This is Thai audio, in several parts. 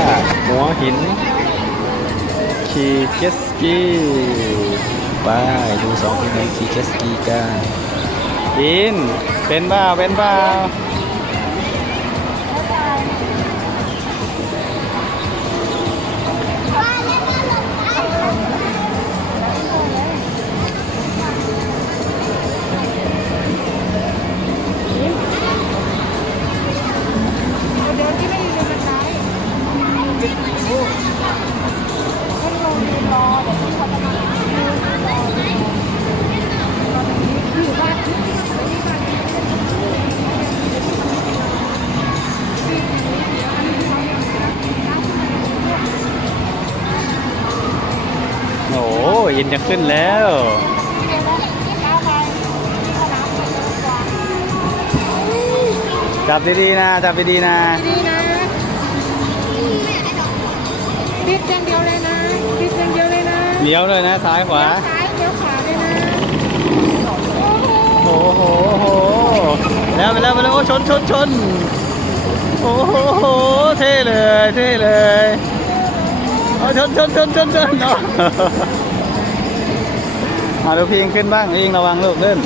าหัวหิน ขี่เจ็ตสกีไปดูสองพี่น้องขี่เจ็ตสกีกันอินเป็นบ้าเป็นบ้า อ้อินจะขึ้นแล้ว จับดีๆนะ จับดีๆนะ ดีนะปิดอย่างเดียวเลยนะปิดอย่างเดียวเลยนะเลี้ยวเลยนะซ้ายขวา ซ้ายเลี้ยวขวาเลยนะโอ้โหโอ้โหแล้วไปแล้วไปแล้วโอ้ชนชนชนโอ้โหเท่เลยเท่เลยโอ้ชนชนชนชนชน เอาเอาดูพี่อิงขึ้นบ้างพิงระวังลูกขึ้น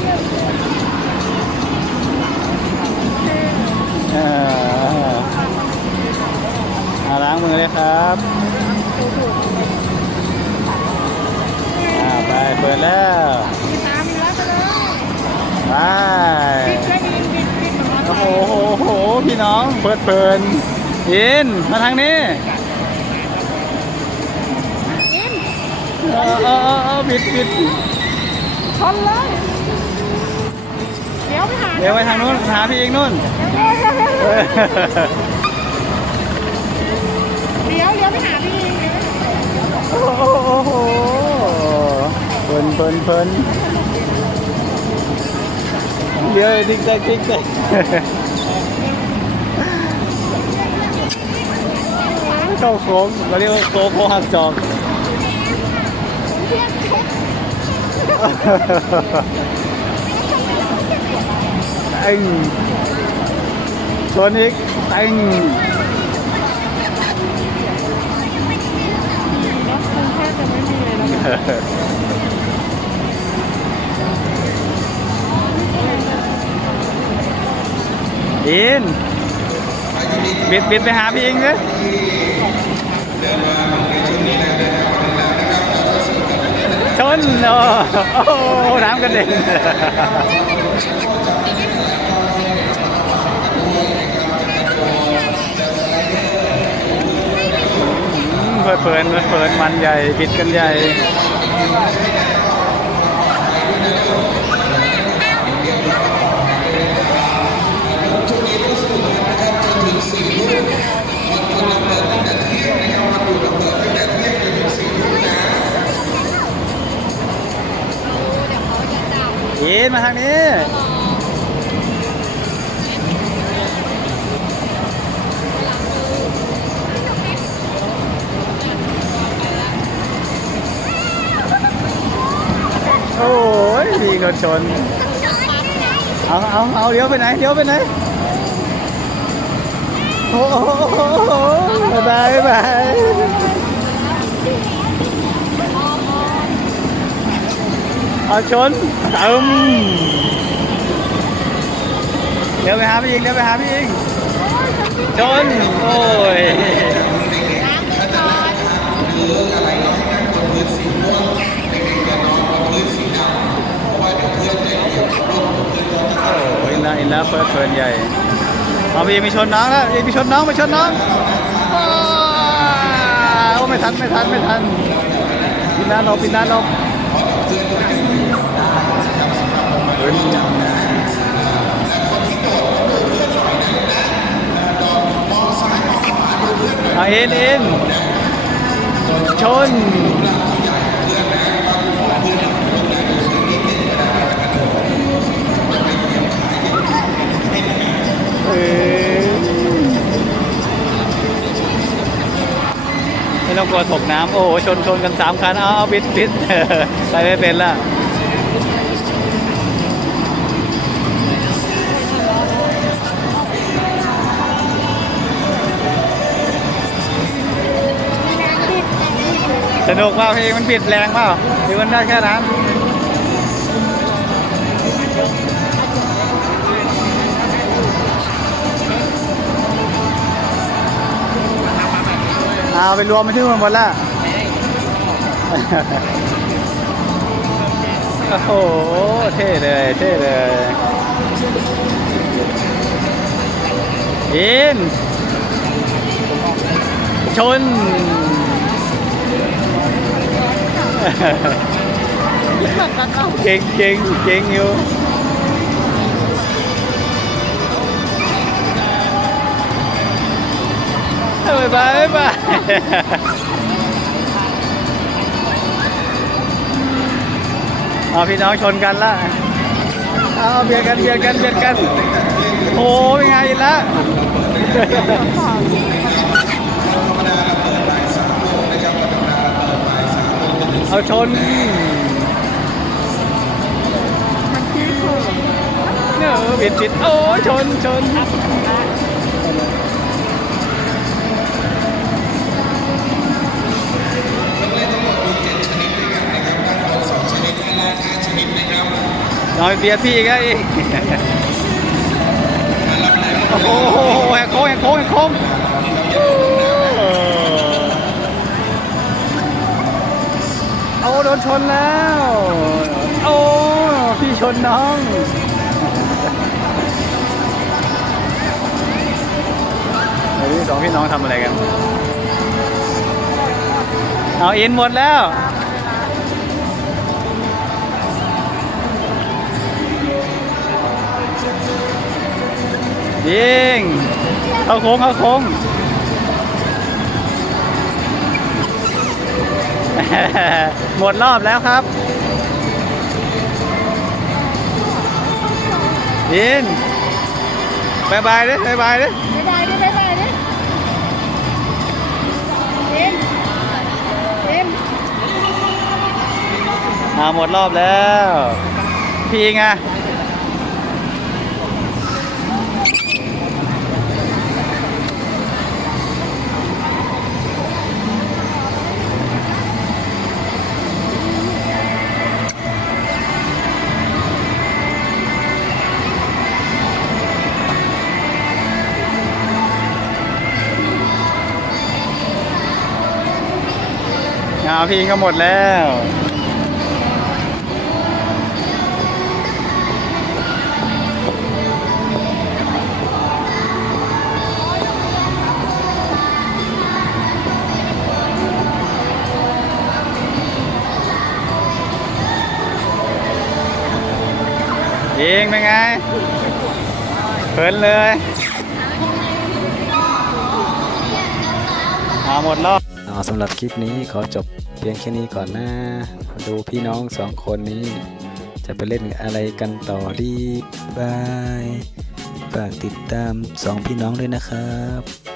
เออเอาล้างมือเลยครับอ่าไปเปิดแล้วไปโอ้โหโหพี่น้องเปิดเพลินยินมาทางนี้เออเออเออเออบิดบิด นเลยเดี๋ยวไปหาเดี๋ยวไปทางนู้นหาพี่เองนู่นเออเดี๋ยวเดี๋ยวไปหาพี่เองเดี๋ยวโอ้โหโอ้โหเพลินเพลินเพลินเดี๋ยวติ๊กแตกติ๊กแตกเข้าโค้งเราเรียกว่าโค้งโค้งหักศอกเอ็ งชนอีกเอ็งรถกรุงเทพจะไม่มีเลยแล้วอินบิดบิดไปหาพี่อิงเลยช นโอ้โอน้ำกระเด็นเพลินเพลินเพลินมันใหญ่ผิดกันใหญ่ นมาทางนี้โอ้ยมีรถชน เอาเอาเอาเลี้ยวไปไหนเลี้ยวไปไหน โอ้โหบายบาย เอาชนเตึมเดี๋ยวไปหาพี่ยิงเดี๋ยวไปหาพี่ยิงชน โอ้ยโอ้ยนะอินแล้วเฟิร์สเฟิร์นใหญ่ เอาไปยิงไปชนน้องแล้วยิงไปชนน้องไปชนน้องโอ้ไม่ทันไม่ทันไม่ทันปิดหน้าลบปิดหน้าลบ เอ็นเอ็นชนเออไม่ต้องกลัวตกน้ำโอ้โหชนชนกันสามคัน เอาเอาบิดบิดไปไม่เป็นละ นุกเปล่าเพลงมันบิดแรงเปล่าหรือมันได้แค่นั้นเอาไปรวมมาที่มันหมดละโอ้โห เท่เลย เท่เลยอินชน เก่งเก่งเก่งอยู่บายบายบายเอาพี่น้องชนกันละเอาเบียดกันเบียดกันเบียดกัน โอ้เป็นไงละ เอาชนมันอถูกเนอบิดบิดโอ้ชนชนน้อยเบียดพี่อีกแล้วอีกโอ้โหแหกโค้งแหกโค้งแหกโค้ง โดนชนแล้ว โอ้พี่ชนน้องเดี๋ยสองพี่น้องทำอะไรกัน เอาอินหมดแล้วยิงเข้าโค้งเข้าโค้ง หมดรอบแล้วครับยินบายบายดิบายบายดิบ๊ายบายดิบ๊ายบายดิเอ็มเอ็มอ่าหมดรอบแล้ว พี่อิง อะอ่าพี่อิงก็หมดแล้วยิงเป็นไงเพลินเลยเอาหมดรอบ สำหรับคลิปนี้ขอจบเพียงแค่นี้ก่อนนะ ดูพี่น้องสองคนนี้ จะไปเล่นอะไรกันต่อดีบาย ฝากติดตามสองพี่น้องด้วยนะครับ